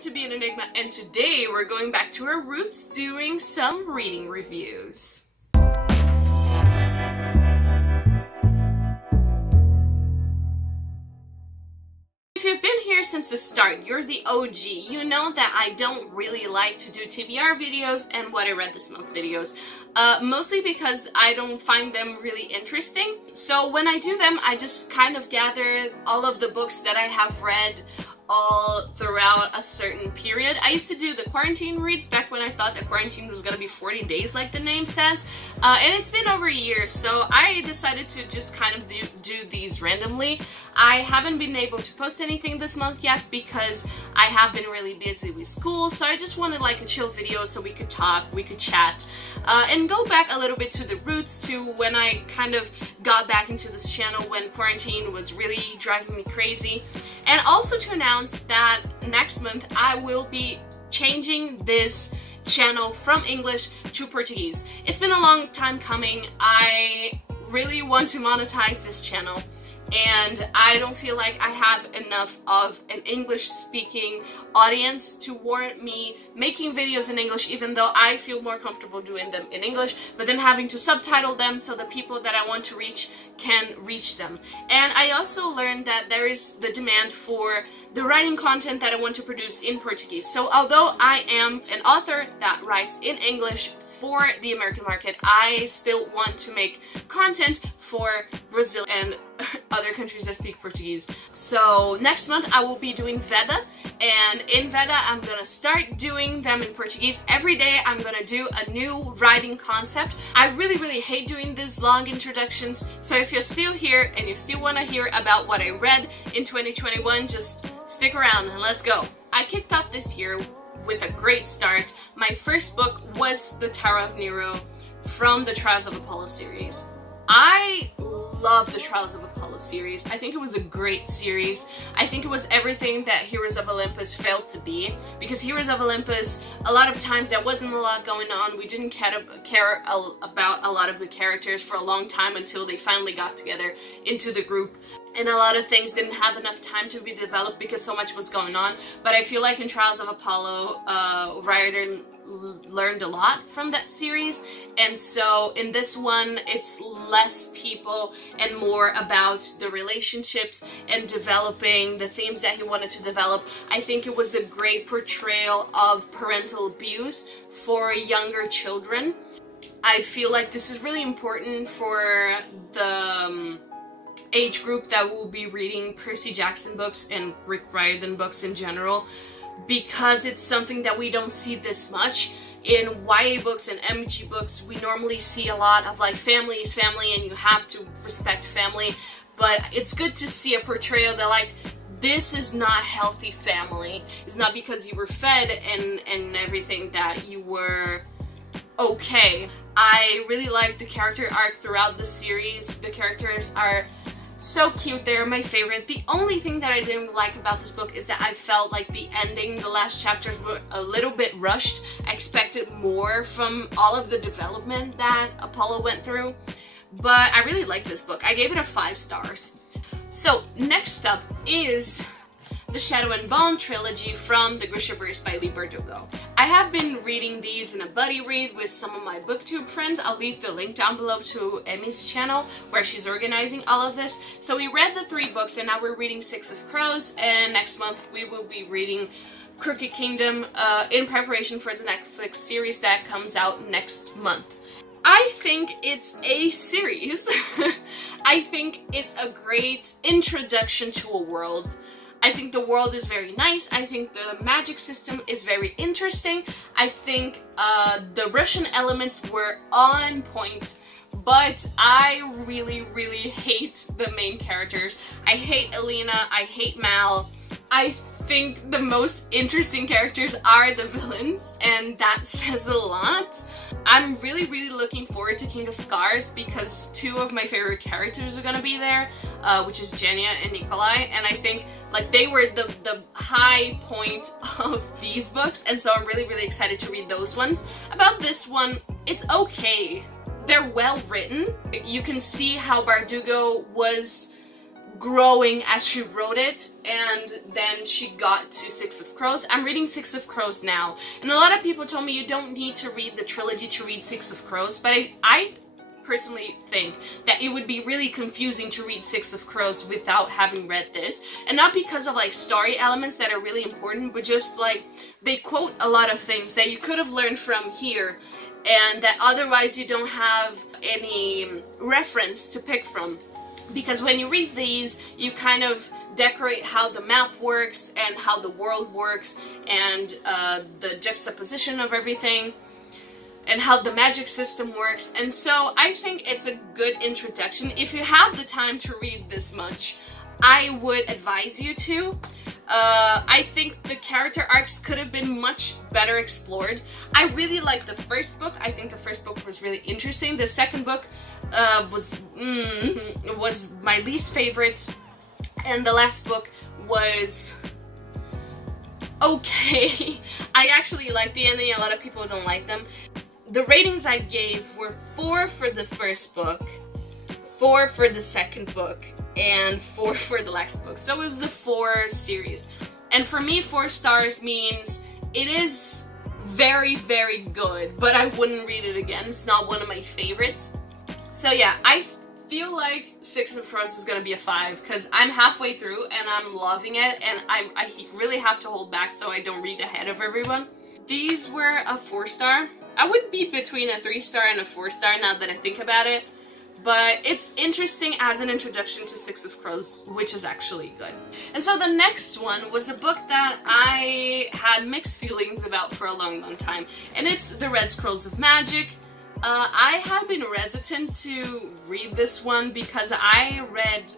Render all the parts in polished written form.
welcome to Be an Enigma, and today we're going back to our roots doing some reading reviews. If you've been here since the start, you're the OG, you know that I don't really like to do TBR videos and what I read this month videos. Mostly because I don't find them really interesting. So when I do them, I just kind of gather all of the books that I have read all throughout a certain period. I used to do the quarantine reads back when I thought that quarantine was gonna be 40 days like the name says, and it's been over a year, so I decided to just kind of do these randomly. I haven't been able to post anything this month yet because I have been really busy with school, so I just wanted like a chill video so we could talk, we could chat, and go back a little bit to the roots, to when I kind of got back into this channel when quarantine was really driving me crazy, and also to announce that next month I will be changing this channel from English to Portuguese. It's been a long time coming. I really want to monetize this channel, and I don't feel like I have enough of an English-speaking audience to warrant me making videos in English, even though I feel more comfortable doing them in English, but then having to subtitle them so the people that I want to reach can reach them. And I also learned that there is the demand for the writing content that I want to produce in Portuguese. So although I am an author that writes in English for the American market, I still want to make content for Brazil and other countries that speak Portuguese. So next month I will be doing Veda, and in Veda I'm gonna start doing them in Portuguese. Every day I'm gonna do a new writing concept. I really hate doing these long introductions, so if you're still here and you still want to hear about what I read in 2021, just stick around and let's go. I kicked off this year with a great start. My first book was The Tower of Nero from the Trials of Apollo series. I love the Trials of Apollo series. I think it was a great series. I think it was everything that Heroes of Olympus failed to be, because Heroes of Olympus, a lot of times there wasn't a lot going on. We didn't care about a lot of the characters for a long time until they finally got together into the group. And a lot of things didn't have enough time to be developed because so much was going on. But I feel like in Trials of Apollo, Riordan learned a lot from that series, and so in this one it's less people and more about the relationships and developing the themes that he wanted to develop. I think it was a great portrayal of parental abuse for younger children. I feel like this is really important for the age group that will be reading Percy Jackson books and Rick Riordan books in general, because it's something that we don't see this much. In YA books and MG books, we normally see a lot of like family is family and you have to respect family, but it's good to see a portrayal that like, this is not healthy family. It's not because you were fed and everything that you were okay. I really like the character arc throughout the series. The characters are so cute, they're my favorite. The only thing that I didn't like about this book is that I felt like the ending, the last chapters were a little bit rushed. I expected more from all of the development that Apollo went through, but I really like this book. I gave it a 5 stars. So next up is the Shadow and Bone trilogy from the Grisha verse by Leigh Bardugo. I have been reading these in a buddy read with some of my booktube friends. I'll leave the link down below to Emmy's channel where she's organizing all of this. So we read the 3 books and now we're reading Six of Crows, and next month we will be reading Crooked Kingdom in preparation for the Netflix series that comes out next month. I think it's a series. I think it's a great introduction to a world. I think the world is very nice. I think the magic system is very interesting. I think the Russian elements were on point, but I really hate the main characters. I hate Elena, I hate Mal. I think the most interesting characters are the villains, and that says a lot. I'm really looking forward to King of Scars because 2 of my favorite characters are gonna be there, which is Genya and Nikolai, and I think like they were the high point of these books, and so I'm really excited to read those ones. About this one, it's okay. They're well written. You can see how Bardugo was growing as she wrote it, and then she got to Six of Crows. I'm reading Six of Crows now, and a lot of people told me you don't need to read the trilogy to read Six of Crows, but I personally think that it would be really confusing to read Six of Crows without having read this, and not because of like story elements that are really important, but just like they quote a lot of things that you could have learned from here and that otherwise you don't have any reference to pick from. Because when you read these, you kind of decorate how the map works and how the world works and the juxtaposition of everything and how the magic system works. And so I think it's a good introduction. If you have the time to read this much, I would advise you to. I think the character arcs could have been much better explored. I really liked the first book. I think the first book was really interesting. The second book was my least favorite, and the last book was okay. I actually like the ending. A lot of people don't like them. The ratings I gave were 4 for the first book, 4 for the second book, and 4 for the last book. So it was a 4 series. And for me, 4 stars means it is very, very good, but I wouldn't read it again. It's not one of my favorites. So yeah, I feel like Six of Crows is gonna be a 5 because I'm halfway through and I'm loving it, and I really have to hold back so I don't read ahead of everyone. These were a 4 star. I would be between a 3 star and a 4 star now that I think about it. But it's interesting as an introduction to Six of Crows, which is actually good. And so the next one was a book that I had mixed feelings about for a long, long time. And it's the Red Squirrels of Magic. I have been hesitant to read this one because I read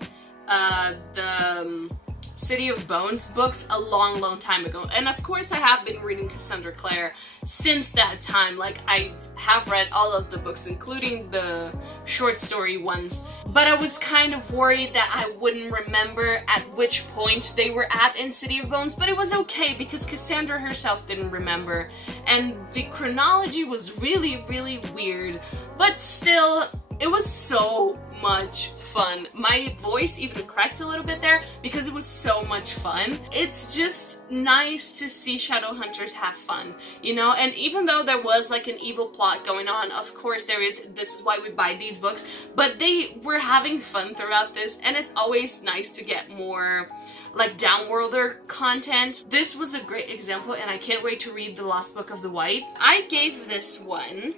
the City of Bones books a long, long time ago. And of course I have been reading Cassandra Clare since that time. Like, I have read all of the books, including the short story ones. But I was kind of worried that I wouldn't remember at which point they were at in City of Bones. But it was okay because Cassandra herself didn't remember. And the chronology was really, really weird. But still, it was so much fun. My voice even cracked a little bit there because it was so much fun. It's just nice to see Shadowhunters have fun, you know? And even though there was like an evil plot going on, of course there is, this is why we buy these books, but they were having fun throughout this, and it's always nice to get more like downworlder content. This was a great example, and I can't wait to read The Lost Book of the White. I gave this one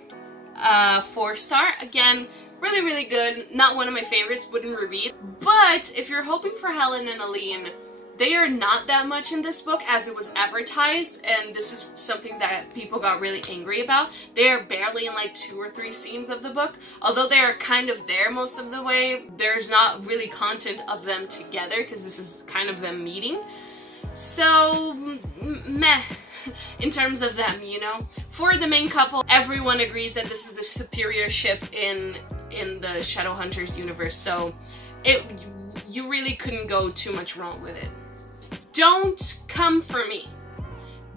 a 4 star. Again, really, really good. Not one of my favorites, wouldn't reread. But if you're hoping for Helen and Aline, they are not that much in this book as it was advertised, and this is something that people got really angry about. They are barely in like 2 or 3 scenes of the book. Although they are kind of there most of the way, there's not really content of them together because this is kind of them meeting. So, meh. In terms of them, you know? For the main couple, everyone agrees that this is the superior ship in the Shadowhunters universe, so you really couldn't go too much wrong with it. Don't come for me.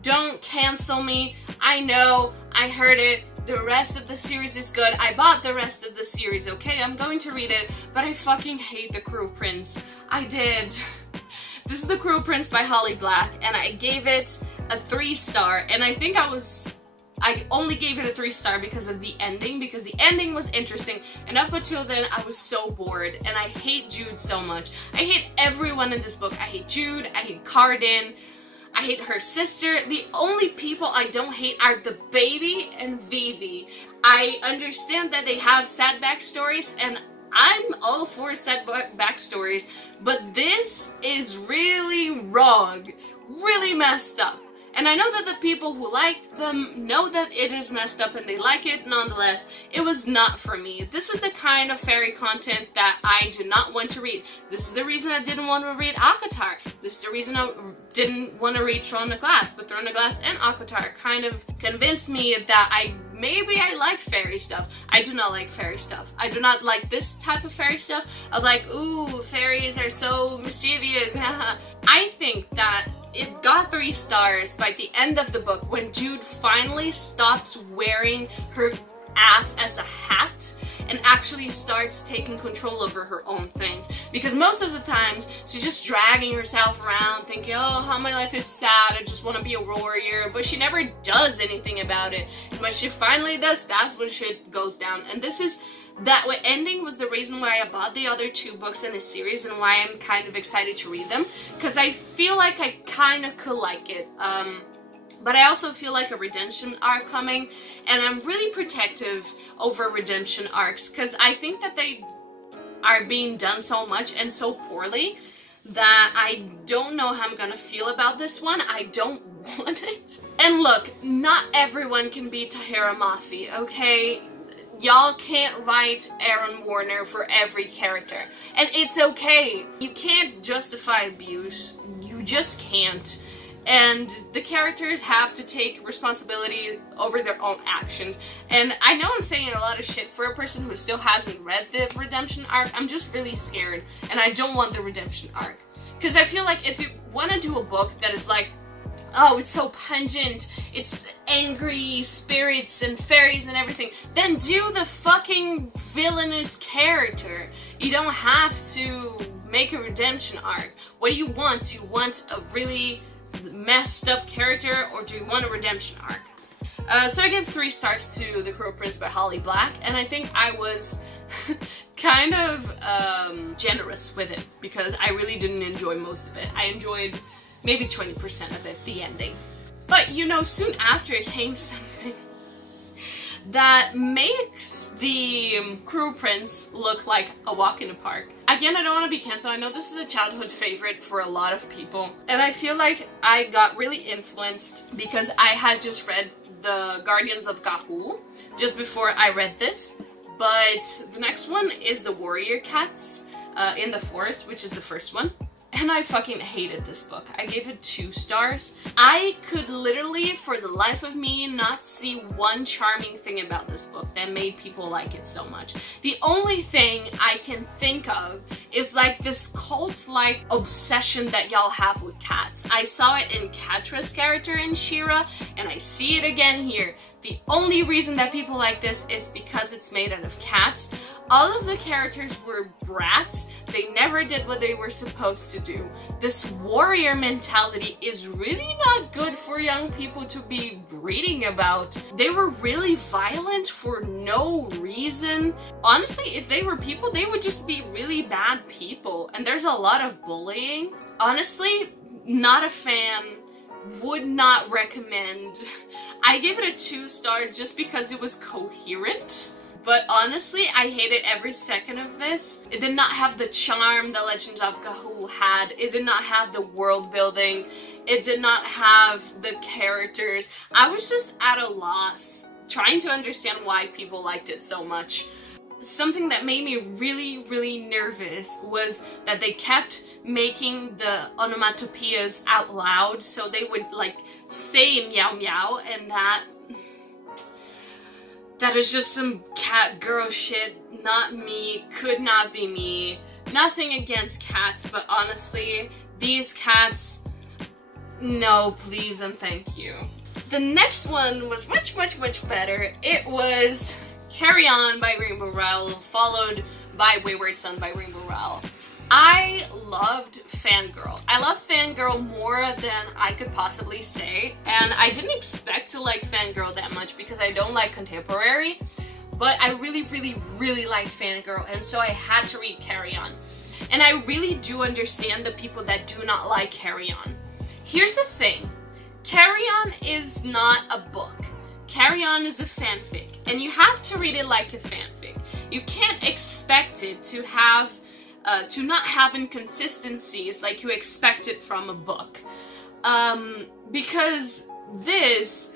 Don't cancel me. I know, I heard it. The rest of the series is good. I bought the rest of the series, okay? I'm going to read it, but I fucking hate The Cruel Prince. I did. This is The Cruel Prince by Holly Black, and I gave it a 3 star, and I think I only gave it a 3 star because of the ending, because the ending was interesting, and up until then I was so bored, and I hate Jude so much. I hate everyone in this book. I hate Jude, I hate Cardin, I hate her sister. The only people I don't hate are the baby and Vivi. I understand that they have sad backstories, and I'm all for sad backstories, but this is really wrong, really messed up. And I know that the people who like them know that it is messed up and they like it nonetheless. It was not for me. This is the kind of fairy content that I do not want to read. This is the reason I didn't want to read ACOTAR. This is the reason I didn't want to read Throne of Glass. But Throne of Glass and ACOTAR kind of convinced me that maybe I like fairy stuff. I do not like fairy stuff. I do not like this type of fairy stuff of like, ooh, fairies are so mischievous. I think that it got 3 stars by the end of the book when Jude finally stops wearing her ass as a hat and actually starts taking control over her own things. Because most of the times, she's just dragging herself around thinking, oh, how my life is sad, I just want to be a warrior, but she never does anything about it. And when she finally does, that's when shit goes down. And this is, that ending was the reason why I bought the other 2 books in the series and why I'm kind of excited to read them, because I feel like I kind of could like it. But I also feel like a redemption arc coming, and I'm really protective over redemption arcs, because I think that they are being done so much and so poorly that I don't know how I'm gonna feel about this one. I don't want it. And look, not everyone can be Tahira Mafi, okay? Y'all can't write Aaron Warner for every character. And it's okay. You can't justify abuse. You just can't. And the characters have to take responsibility over their own actions. And I know I'm saying a lot of shit for a person who still hasn't read the redemption arc. I'm just really scared, and I don't want the redemption arc. Because I feel like if you want to do a book that is like, oh, it's so pungent, it's angry spirits and fairies and everything, then do the fucking villainous character. You don't have to make a redemption arc. What do you want? Do you want a really messed up character, or do you want a redemption arc? So I give 3 stars to The Cruel Prince by Holly Black, and I think I was kind of generous with it, because I really didn't enjoy most of it. I enjoyed maybe 20% of it, the ending. But you know, soon after it came something that makes the Cruel Prince look like a walk in the park. Again, I don't want to be cancelled. I know this is a childhood favorite for a lot of people, and I feel like I got really influenced because I had just read The Guardians of Gahul just before I read this. But the next one is The Warrior Cats in the Forest, which is the first one. And I fucking hated this book. I gave it 2 stars. I could literally, for the life of me, not see one charming thing about this book that made people like it so much. The only thing I can think of is like this cult-like obsession that y'all have with cats. I saw it in Katra's character in She-Ra, and I see it again here. The only reason that people like this is because it's made out of cats. All of the characters were brats. They never did what they were supposed to do. This warrior mentality is really not good for young people to be reading about. They were really violent for no reason. Honestly, if they were people, they would just be really bad people. And there's a lot of bullying. Honestly, not a fan. Would not recommend. I gave it a 2 stars just because it was coherent. But honestly, I hated every second of this. It did not have the charm the Legends of Gahul had. It did not have the world building. It did not have the characters. I was just at a loss, trying to understand why people liked it so much. Something that made me really, really nervous was that they kept making the onomatopoeias out loud, so they would like say meow meow, and that is just some cat girl shit. Not me, could not be me. Nothing against cats, but honestly, these cats, no please and thank you. The next one was much, much, much better. It was Carry On by Rainbow Rowell, followed by Wayward Son by Rainbow Rowell. I loved Fangirl. I love Fangirl more than I could possibly say, and I didn't expect to like Fangirl that much because I don't like contemporary, but I really, really, really liked Fangirl, and so I had to read Carry On. And I really do understand the people that do not like Carry On. Here's the thing. Carry On is not a book. Carry On is a fanfic, and you have to read it like a fanfic. You can't expect it to have to not have inconsistencies like you expect it from a book. Because this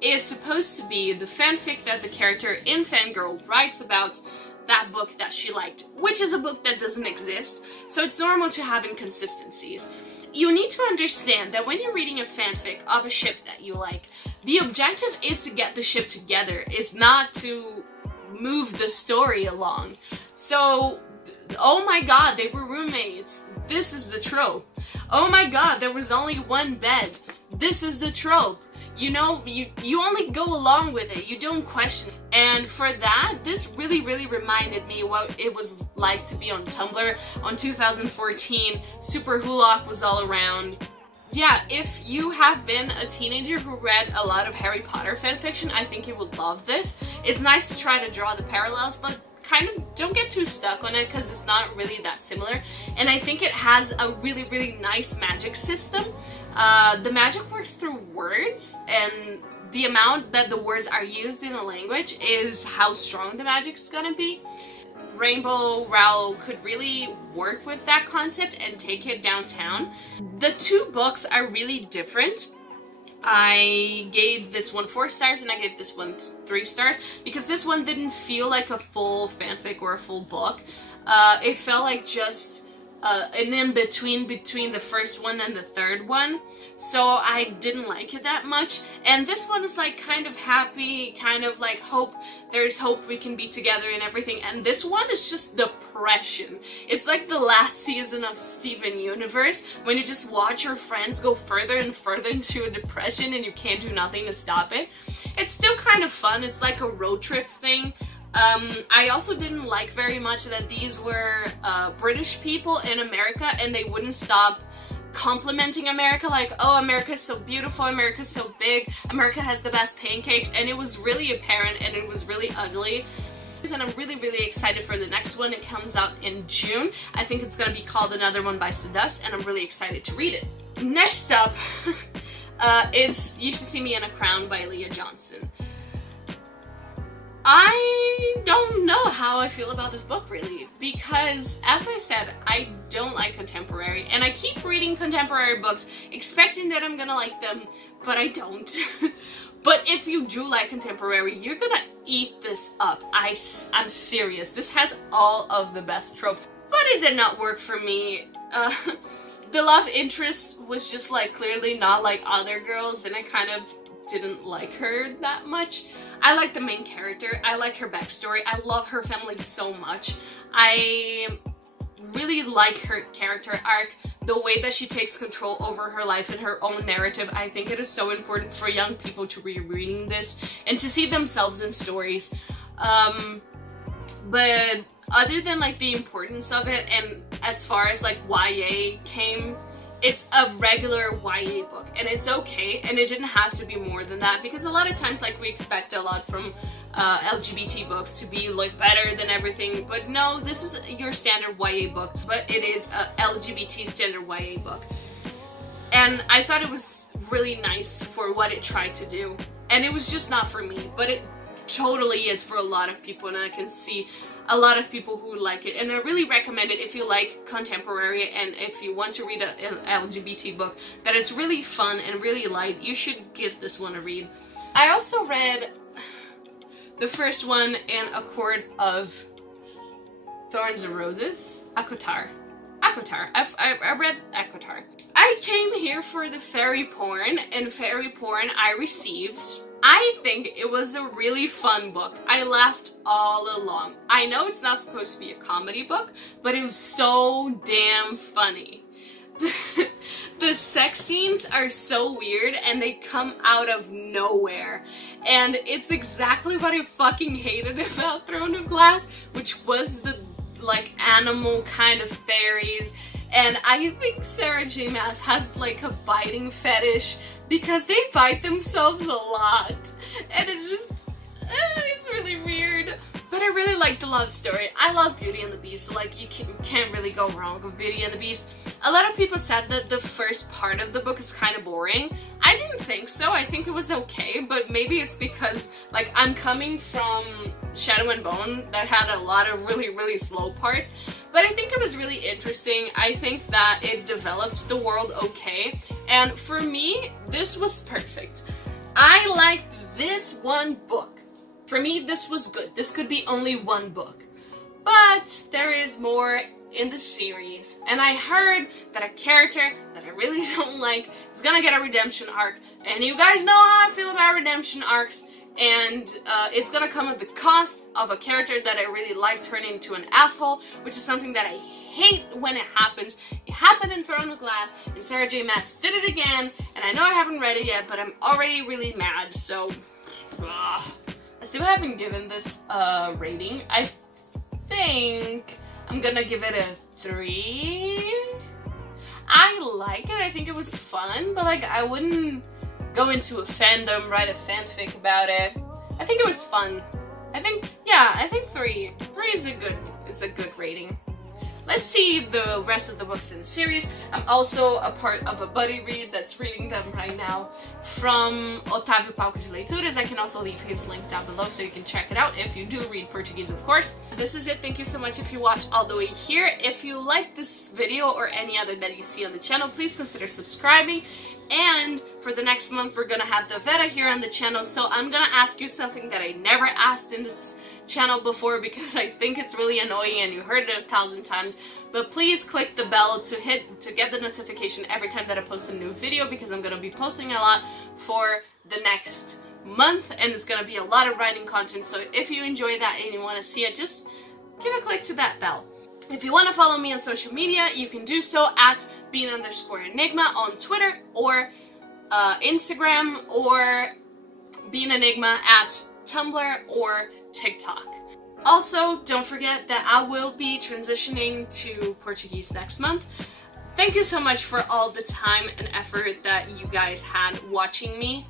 is supposed to be the fanfic that the character in Fangirl writes about that book that she liked, which is a book that doesn't exist, so it's normal to have inconsistencies. You need to understand that when you're reading a fanfic of a ship that you like, the objective is to get the ship together, is not to move the story along. So, oh my god, they were roommates. This is the trope. Oh my god, there was only one bed. This is the trope. you know, you only go along with it, you don't question it. And for that, this really reminded me what it was like to be on Tumblr on 2014. Super Hulock was all around. Yeah, if you have been a teenager who read a lot of Harry Potter fanfiction, I think you would love this. It's nice to try to draw the parallels, but kind of don't get too stuck on it because it's not really that similar. And I think it has a really nice magic system. The magic works through words, and the amount that the words are used in a language is how strong the magic's gonna be. Rainbow Rowell could really work with that concept and take it downtown. The two books are really different. I gave this one 4 stars and I gave this one 3 stars because this one didn't feel like a full fanfic or a full book. It felt like just an in-between between the first one and the third one, so I didn't like it that much. And this one is like kind of happy, kind of like hope, there's hope we can be together and everything, and this one is just depression. It's like the last season of Steven Universe, when you just watch your friends go further and further into a depression and you can't do nothing to stop it. It's still kind of fun, it's like a road trip thing. I also didn't like very much that these were British people in America and they wouldn't stop complimenting America, like, oh, America's so beautiful, America's so big, America has the best pancakes, and it was really apparent and it was really ugly. And I'm really excited for the next one. It comes out in June. I think it's gonna be called Another One Bites the Dust, and I'm really excited to read it. Next up is You Should See Me in a Crown by Leah Johnson. I don't know how I feel about this book, really, because, as I said, I don't like contemporary, and I keep reading contemporary books expecting that I'm gonna like them, but I don't. But if you do like contemporary, you're gonna eat this up. I'm serious. This has all of the best tropes, but it did not work for me. The love interest was just, like, clearly not like other girls, and I kind of didn't like her that much. I like the main character, I like her backstory, I love her family so much. I really like her character arc, the way that she takes control over her life and her own narrative. I think it is so important for young people to be reading this and to see themselves in stories. But other than, like, the importance of it, and as far as, like, YA came, it's a regular YA book, and it's okay, and it didn't have to be more than that, because a lot of times, like, we expect a lot from LGBT books to be, like, better than everything, but no, this is your standard YA book, but it is a LGBT standard YA book. And I thought it was really nice for what it tried to do, and it was just not for me, but it totally is for a lot of people, and I can see a lot of people who like it, and I really recommend it if you like contemporary and if you want to read an LGBT book that is really fun and really light. You should give this one a read. I also read the first one in A Court of Thorns and Roses, ACOTAR. I read ACOTAR. I came here for the fairy porn, and fairy porn I received. I think it was a really fun book. I laughed all along. I know it's not supposed to be a comedy book, but it was so damn funny. The sex scenes are so weird and they come out of nowhere. And it's exactly what I fucking hated about Throne of Glass, which was the, like, animal kind of fairies. And I think Sarah J. Maas has, like, a biting fetish because they bite themselves a lot. And it's just, it's really weird. But I really like the love story. I love Beauty and the Beast, so, like, you can't really go wrong with Beauty and the Beast. A lot of people said that the first part of the book is kind of boring. I didn't think so. I think it was okay, but maybe it's because, like, I'm coming from Shadow and Bone that had a lot of really slow parts. But I think it was really interesting. I think that it developed the world okay. And for me, this was perfect. I liked this one book. For me, this was good. This could be only one book. But there is more in the series. And I heard that a character that I really don't like is gonna get a redemption arc. And you guys know how I feel about redemption arcs. And it's gonna come at the cost of a character that I really like turning into an asshole, which is something that I hate when it happens happened in Throne of Glass, and Sarah J. Maas did it again, and I know I haven't read it yet, but I'm already really mad, so... I still haven't given this a rating. I think I'm gonna give it a 3. I like it, I think it was fun, but like I wouldn't go into a fandom, write a fanfic about it. I think it was fun. I think 3. 3 is a good rating. Let's see the rest of the books in the series. I'm also a part of a buddy read that's reading them right now from Otávio Palcos de Leituras. I can also leave his link down below so you can check it out if you do read Portuguese, of course. This is it. Thank you so much if you watched all the way here. If you like this video or any other that you see on the channel, please consider subscribing. And for the next month, we're gonna have the Vera here on the channel, so I'm gonna ask you something that I never asked in this channel before because I think it's really annoying and you heard it 1,000 times, but please click the bell to get the notification every time that I post a new video, because I'm gonna be posting a lot for the next month and it's gonna be a lot of writing content. So if you enjoy that and you want to see it, just give a click to that bell. If you want to follow me on social media, you can do so at bean_enigma on Twitter or Instagram, or beanenigma at Tumblr or TikTok. Also, don't forget that I will be transitioning to Portuguese next month. Thank you so much for all the time and effort that you guys had watching me.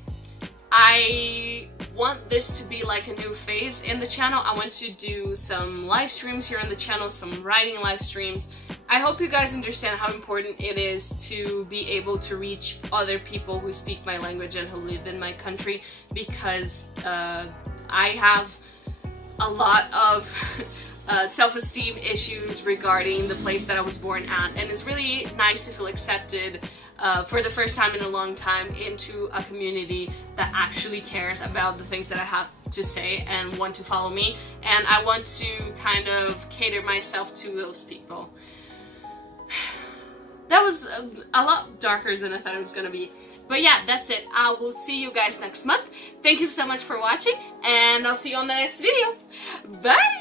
I want this to be like a new phase in the channel. I want to do some live streams here on the channel, some writing live streams. I hope you guys understand how important it is to be able to reach other people who speak my language and who live in my country, because I have a lot of self-esteem issues regarding the place that I was born at, and it's really nice to feel accepted for the first time in a long time into a community that actually cares about the things that I have to say and want to follow me, and I want to kind of cater myself to those people. That was a lot darker than I thought it was gonna be. But yeah, that's it. I will see you guys next month. Thank you so much for watching, and I'll see you on the next video. Bye!